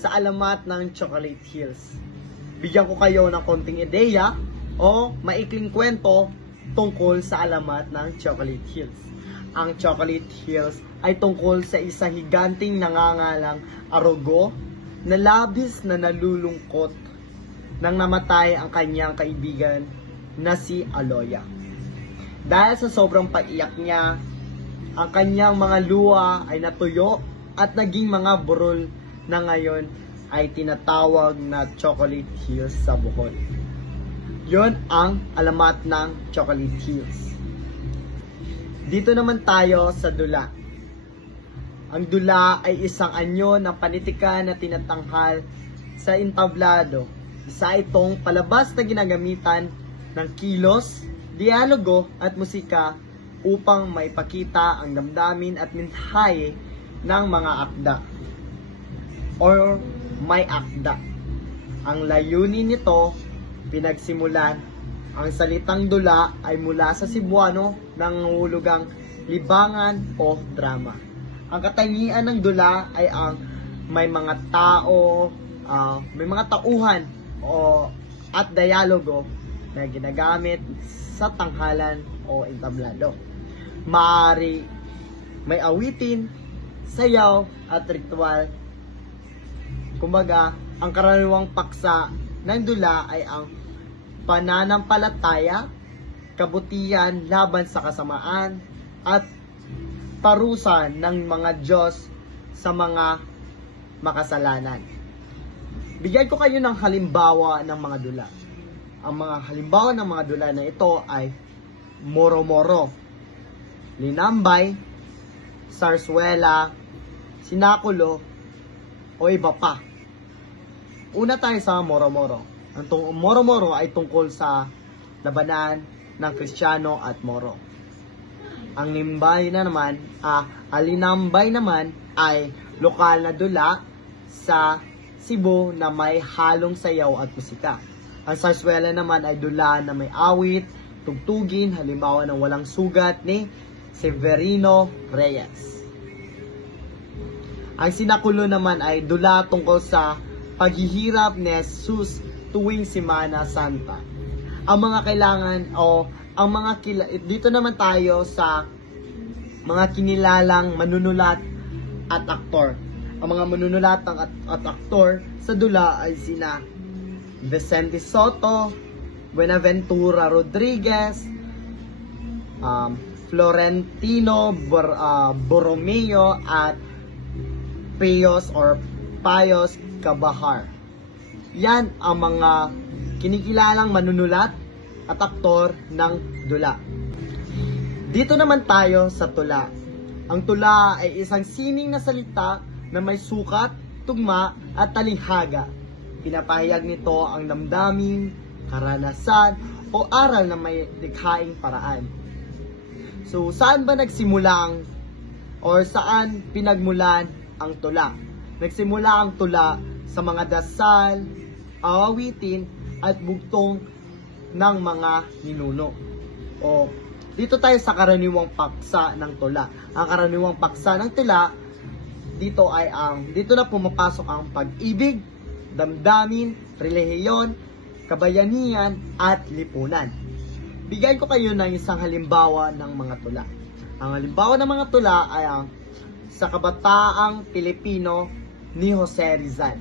sa alamat ng Chocolate Hills. Bigyan ko kayo ng konting ideya o maikling kwento tungkol sa alamat ng Chocolate Hills. Ang Chocolate Hills ay tungkol sa isa higanting nangangalang Arugo na labis na nalulungkot nang namatay ang kanyang kaibigan na si Aloya. Dahil sa sobrang pag-iyak niya, ang kanyang mga luha ay natuyo at naging mga burol na ngayon ay tinatawag na Chocolate Hills sa Bohol. Yon ang alamat ng Chocolate Hills. Dito naman tayo sa dula. Ang dula ay isang anyo ng panitikan na tinatanghal sa entablado. Isa itong palabas na ginagamitan ng kilos, dialogo at musika upang maipakita ang damdamin at mensahe ng mga akda or may akda. Ang layunin nito, pinagsimulan. Ang salitang dula ay mula sa Cebuano nangungulugang libangan o drama. Ang katangian ng dula ay ang may mga tao, may mga tauhan at dialogo na ginagamit sa tanghalan o entablado. Maaari may awitin, sayaw at ritual. Kumbaga, ang karaniwang paksa ng dula ay ang pananampalataya, kabutihan laban sa kasamaan, at parusa ng mga Diyos sa mga makasalanan. Bigyan ko kayo ng halimbawa ng mga dula. Ang mga halimbawa ng mga dula na ito ay Moro-Moro, Linambay, Sarsuela, Sinakulo, o iba pa. Una tayo sa Moro-Moro. Ang Moro-Moro ay tungkol sa labanan ng Kristiyano at Moro. Ang Linambay naman ay lokal na dula sa Cebu na may halong sayaw at musika. Ang Sarsuela naman ay dula na may awit, tugtugin, halimbawa ng Walang Sugat ni Severino Reyes. Ang Sinakulo naman ay dula tungkol sa paghihirap ni Jesus tuwing Semana Santa. Ang mga kailangan dito naman tayo sa mga kinilalang manunulat at aktor. Ang mga manunulat at aktor sa dula ay sina Vicente Soto, Buenaventura Rodriguez, Florentino Borromeo at Payos Cabahar. Yan ang mga kinikilalang manunulat at aktor ng dula. Dito naman tayo sa tula. Ang tula ay isang sining na salita na may sukat, tugma at talinghaga. Pinapahayag nito ang damdamin, karanasan o aral na may likhaing paraan. So, saan ba nagsimula saan pinagmulan ang tula? Nagsimula ang tula sa mga dasal, awitin at bugtong ng mga ninuno. Dito tayo sa karaniwang paksa ng tula. Ang karaniwang paksa ng tula, dito na pumapasok ang pag-ibig, damdamin, relihiyon, kabayanihan, at lipunan. Bigyan ko kayo ng isang halimbawa ng mga tula. Ang halimbawa ng mga tula ay ang Sa Kabataang Pilipino ni Jose Rizal.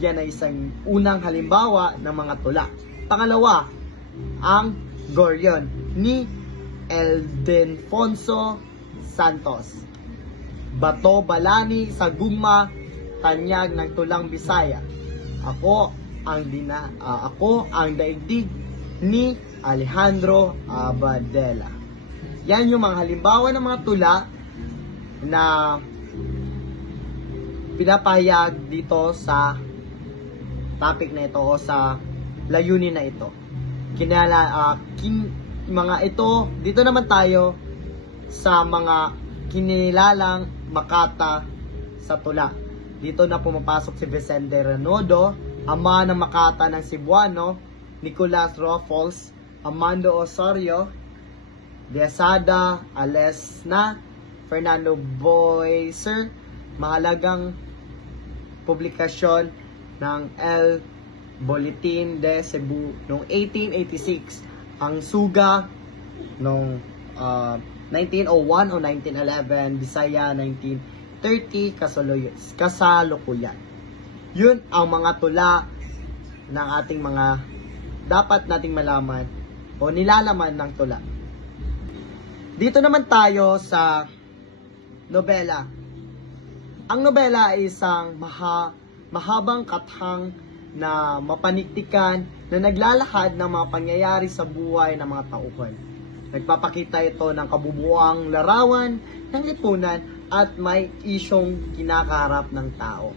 Yan ay isang unang halimbawa ng mga tula. Pangalawa, ang Goryon ni Ildefonso Santos. Bato Balani sa Gugma, tanyag ng tulang Bisaya. Ako ang daigdig ni Alejandro Abadela. Yan yung mga halimbawa ng mga tula na pinapahayag dito sa topic na ito o sa layunin na ito. Dito naman tayo sa mga kinilalang makata sa tula. Dito na pumapasok si Vicente Renaudot, ama ng makata ng Cebuano, Nicolas Roffles, Amando Osorio, Biasada, Alesna, Fernando Boyser, mahalagang publikasyon ng El Boletín de Cebu noong 1886. Ang suga noong 1901 o 1911, Bisaya 1930, kasalukuyan. Yun ang mga tula ng ating mga dapat nating malaman o nilalaman ng tula. Dito naman tayo sa nobela. Ang nobela ay isang mahabang kathang na mapaniktikan na naglalahad ng mga pangyayari sa buhay ng mga tauhan. Nagpapakita ito ng kabubuang larawan ng lipunan at may isyong kinakaharap ng tao.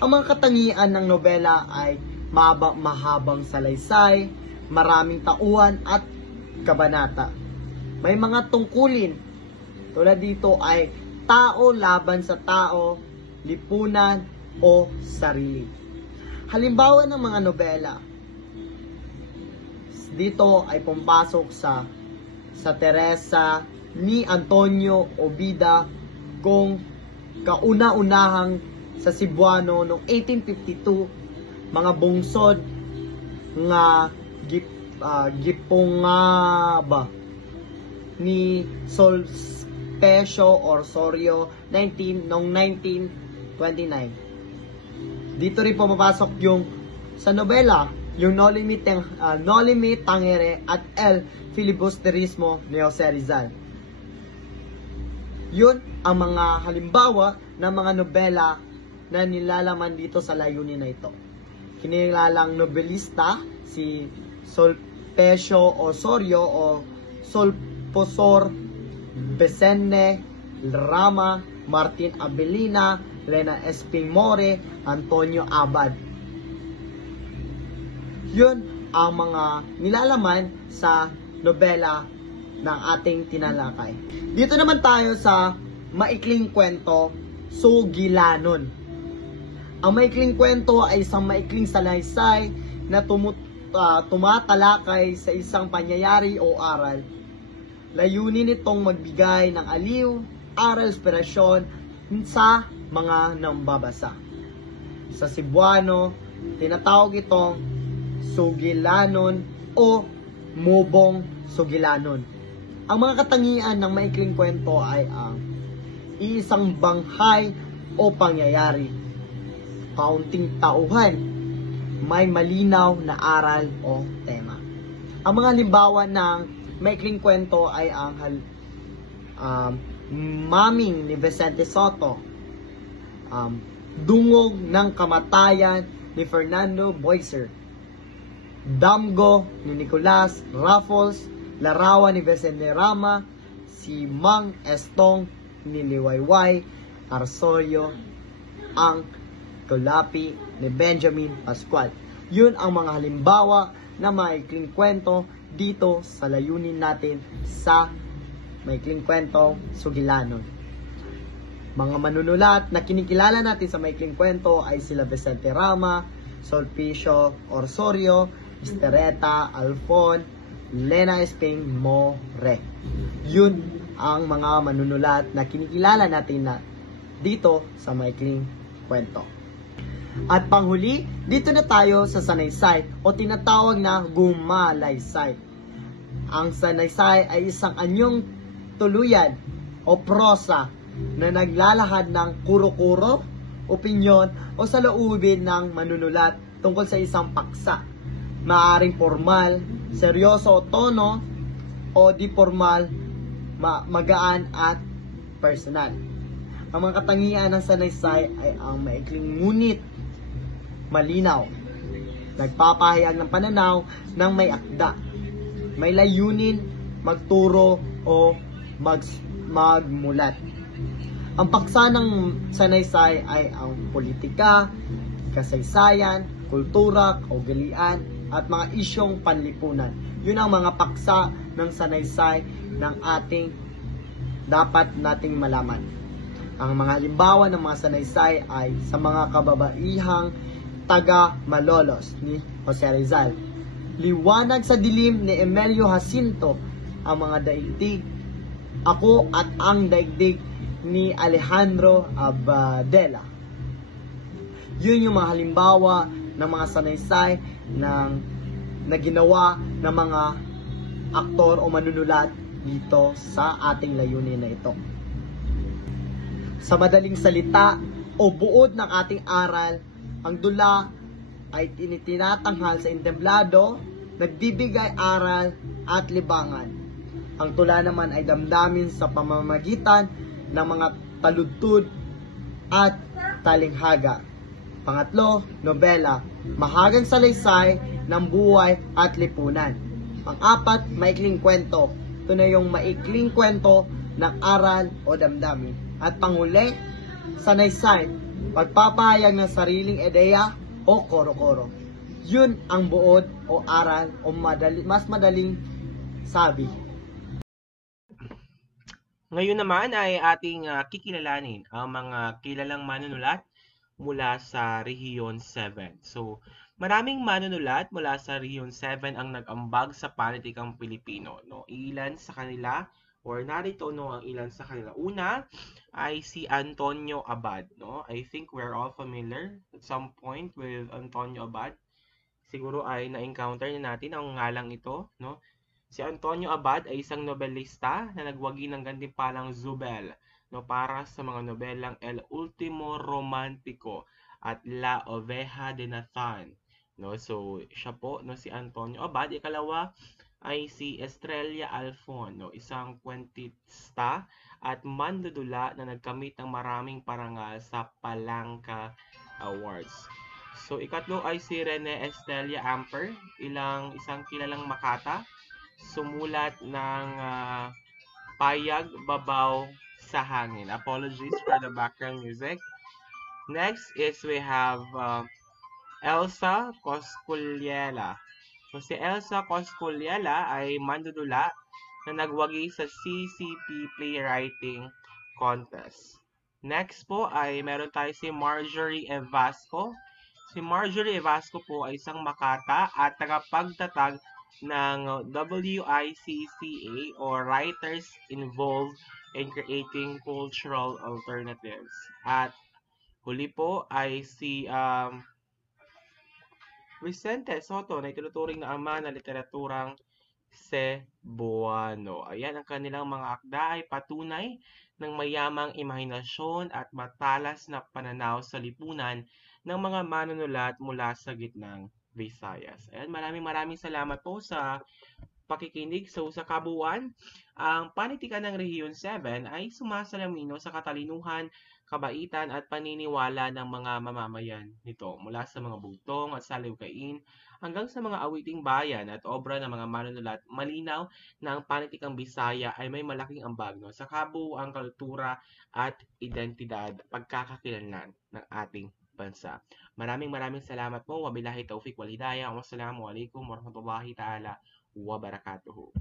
Ang mga katangian ng nobela ay mahabang salaysay, maraming tauhan at kabanata. May mga tungkulin tulad dito ay tao laban sa tao, lipunan o sarili. Halimbawa ng mga nobela, dito ay pumpasok sa Teresa ni Antonio Obida kung kauna-unahang sa Cebuano noong 1852, mga bungsod nga gipongaba ni Sulpicio Osorio noong 1929. Dito rin pumapasok yung sa nobela, yung No Limit Tangere at El Filibusterismo ni Jose Rizal. Yun ang mga halimbawa ng mga nobela na nilalaman dito sa layunin na ito. Kinilalang nobelista si Sulpicio Osorio o Sulposor Becene Rama, Martin Abelina, Lena Espingmore, Antonio Abad. Yun ang mga nilalaman sa nobela ng ating tinalakay. Dito naman tayo sa maikling kwento, Sugilanon. Ang maikling kwento ay isang maikling salaysay na tumatalakay sa isang pangyayari o aral. Layunin nitong magbigay ng aliw, aral, inspirasyon sa mga nambabasa. Sa Cebuano, tinatawag itong Sugilanon o Mubong Sugilanon. Ang mga katangian ng maikling kwento ay ang isang banghay o pangyayari, kaunting tauhan, may malinaw na aral o tema. Ang mga halimbawa ng maikling kwento ay ang Maming ni Vicente Soto, Dungog ng Kamatayan ni Fernando Boiser, Damgo ni Nicolas Raffles, Larawan ni Vicente Rama, si Mang Estong ni Liwayway Arsoyo, ang Kulapi ni Benjamin Pascual. Yun ang mga halimbawa na maikling kwento dito sa layunin natin sa maikling kwento Sugilanon. Mga manunulat na kinikilala natin sa maikling kwento ay sila Vicente Rama, Sulpicio Osorio, Estereta Alfon, Lena Espingmore. Yun ang mga manunulat na kinikilala natin na dito sa maikling kwento. At panghuli, dito na tayo sa sanaysay o tinatawag na gumalaysay. Ang sanaysay ay isang anyong tuluyan o prosa na naglalahad ng kuro-kuro, opinyon o saloobin ng manunulat tungkol sa isang paksa. Maaring formal, seryoso o tono o di formal, magaan at personal. Ang mga katangian ng sanaysay ay ang maikling ngunit malinaw, nagpapahayag ng pananaw ng may akda, may layunin, magturo o magmulat. Ang paksa ng sanaysay ay ang politika, kasaysayan, kultura, kaugalian, at mga isyong panlipunan. Yun ang mga paksa ng sanaysay ng ating dapat nating malaman. Ang mga halimbawa ng mga sanaysay ay sa mga kababaihang taga Malolos ni Jose Rizal, Liwanag sa Dilim ni Emilio Jacinto, Ang Mga Daigdig, Ako at Ang Daigdig ni Alejandro Abadela. Yun yung mga halimbawa ng mga sanaysay na ginawa ng mga aktor o manunulat dito sa ating layunin na ito. Sa madaling salita o buod ng ating aral, ang dula ay tinatanghal sa entemblado, nagbibigay aral at libangan. Ang tula naman ay damdamin sa pamamagitan ng mga taludtod at talinghaga. Pangatlo, nobela, mahagang salaysay ng buhay at lipunan. Pang-apat, maikling kwento. Ito na yung maikling kwento ng aral o damdamin. At panghuli, sanaysay, pagpapahayag ng sariling ideya o koro-koro. Yun ang buod o aral o mas madaling sabi. Ngayon naman ay ating kikilalanin ang mga kilalang manunulat mula sa Rehiyon 7. So, maraming manunulat mula sa Rehiyon 7 ang nag-ambag sa politikang Pilipino. No? Ilan sa kanila, or narito no, ang ilan sa kanila. Una ay si Antonio Abad. No? I think we're all familiar at some point with Antonio Abad. Siguro ay na-encounter na natin ang ngalang ito. No? Si Antonio Abad ay isang nobelista na nagwagi ng gantimpalang Zubel, no, para sa mga nobelang El Ultimo Romantico at La Oveja de Nathan. No, so siya po, no, si Antonio Abad. Ikalawa ay si Estrella Alfon, no, isang kwentista at mandudula na nagkamit ng maraming parangal sa Palanca Awards. So ikatlo ay si Rene Estrella Amper, isang kilalang makata, sumulat ng Payag Babaw sa Hangin. Apologies for the background music. Next is we have Elsa Cosculliela. So si Elsa Cosculliela ay mandudula na nagwagi sa CCP Playwriting Contest. Next po ay meron tayo si Marjorie Evasco. Si Marjorie Evasco po ay isang makata at tagapagtatag ng WICCA or Writers Involved in Creating Cultural Alternatives. At huli po ay si Vicente Soto na itinuturing na ama ng literaturang Cebuano. Ayan, ang kanilang mga akda ay patunay ng mayamang imahinasyon at matalas na pananaw sa lipunan ng mga manunulat mula sa gitnang Visayas. Ayan, maraming salamat po sa pakikinig. So sa kabuuan, ang panitikan ng Rehiyon 7 ay sumasalamin sa katalinuhan, kabaitan at paniniwala ng mga mamamayan nito mula sa mga bugtong at salukikain hanggang sa mga awiting bayan at obra ng mga manunulat. Malinaw na ang panitikang Bisaya ay may malaking ambag sa kabuuang kultura at identidad, pagkakakilanlan ng ating bansa. Maraming salamat po. Wabillahi taufiq wal hidayah. Wassalamu alaikum warahmatullahi ta'ala wabarakatuhu.